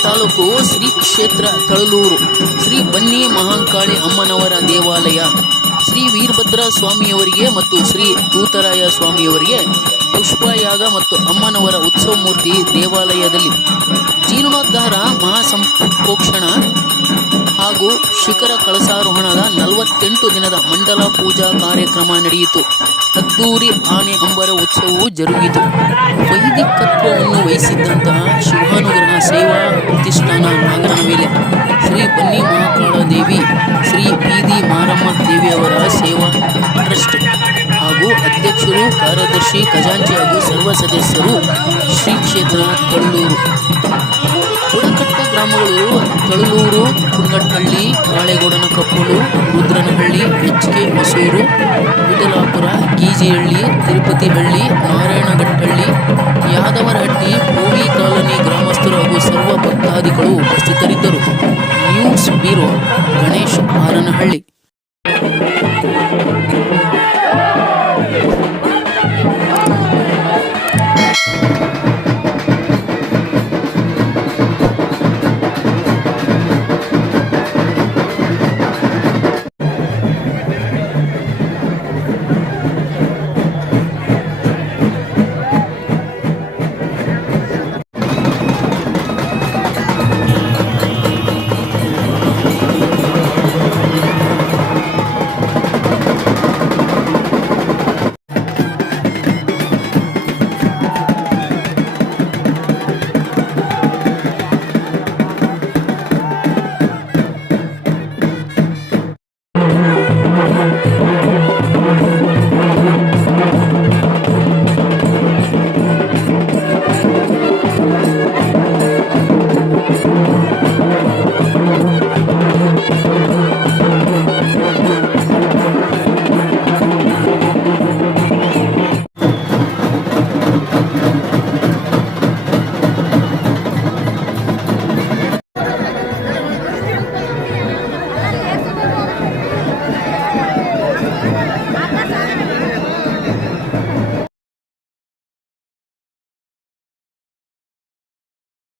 ತಾಲೂಕು ಶ್ರೀ ಕ್ಷೇತ್ರ ತಳಲೂರು ಶ್ರೀ ಬನ್ನಿ ಮಹಾಂಕಾಳಿ ಅಮ್ಮನವರ ದೇವಾಲಯ ಶ್ರೀ ವೀರಭದ್ರ ಸ್ವಾಮಿಯವರಿಗೆ ಮತ್ತು ಶ್ರೀ ತೂತರಾಯ ಸ್ವಾಮಿಯವರಿಗೆ ಪುಷ್ಪಯಾಗ ಮತ್ತು ಅಮ್ಮನವರ ಉತ್ಸವ ಮೂರ್ತಿ ದೇವಾಲಯದಲ್ಲಿ ಜೀರ್ಣೋದ್ಧಾರ ಮಹಾಸಂಪೋಕ್ಷಣ ಹಾಗೂ ಶಿಖರ ಕಳಸಾರೋಹಣದ 48 ದಿನದ ಮಂಡಲ ಪೂಜಾ ಕಾರ್ಯಕ್ರಮ ನಡೆಯಿತು. ಅದ್ದೂರಿ ಆನೆ ಅಂಬರ ಉತ್ಸವವು ಜರುಗಿತು. ವೈದಿಕತ್ವವನ್ನು ವಹಿಸಿದ್ದಂತಹ ಶಿವಾನುಗ್ರಹ ಸೇವಾ ಪ್ರತಿಷ್ಠಾನ ನಾಗರನವೇಲೆ ಶ್ರೀ ಬನ್ನಿ ಮಹಾಕಾಳ ದೇವಿ ಶ್ರೀ ಬೀದಿ ಮಾರಮ್ಮ ದೇವಿಯವರ ಸೇವಾ ಟ್ರಸ್ಟ್ ಹಾಗೂ ಅಧ್ಯಕ್ಷರು, ಕಾರ್ಯದರ್ಶಿ, ಖಜಾಂಚಿ ಹಾಗೂ ಸರ್ವ ಸದಸ್ಯರು ಶ್ರೀ ಕ್ಷೇತ್ರ ತಳಲೂರು. ಬುಡಕಟ್ಟ ಗ್ರಾಮಗಳು ತಳಲೂರು, ಕುಂಗಟ್ಟಹಳ್ಳಿ, ಕಾಳೆಗೌಡನ ಕಪ್ಪಲು, ರುದ್ರನಹಳ್ಳಿ, ಎಚ್.ಕೆ. ಹೊಸೂರು, ವಿಠಲಾಪುರ, ಗೀಜಿಹಳ್ಳಿ, ತಿರುಪತಿಹಳ್ಳಿ, ನಾರಾಯಣಘಟ್ಟಹಳ್ಳಿ, ಯಾದವರಹಟ್ಟಿ, ಭೋವಿ ಕಾಲನಿ ಗ್ರಾಮಸ್ಥರು ಹಾಗೂ ಸರ್ವ ಭಕ್ತಾದಿಗಳು ಉಪಸ್ಥಿತರಿದ್ದರು. News bureau, Ganesh Haranahalli.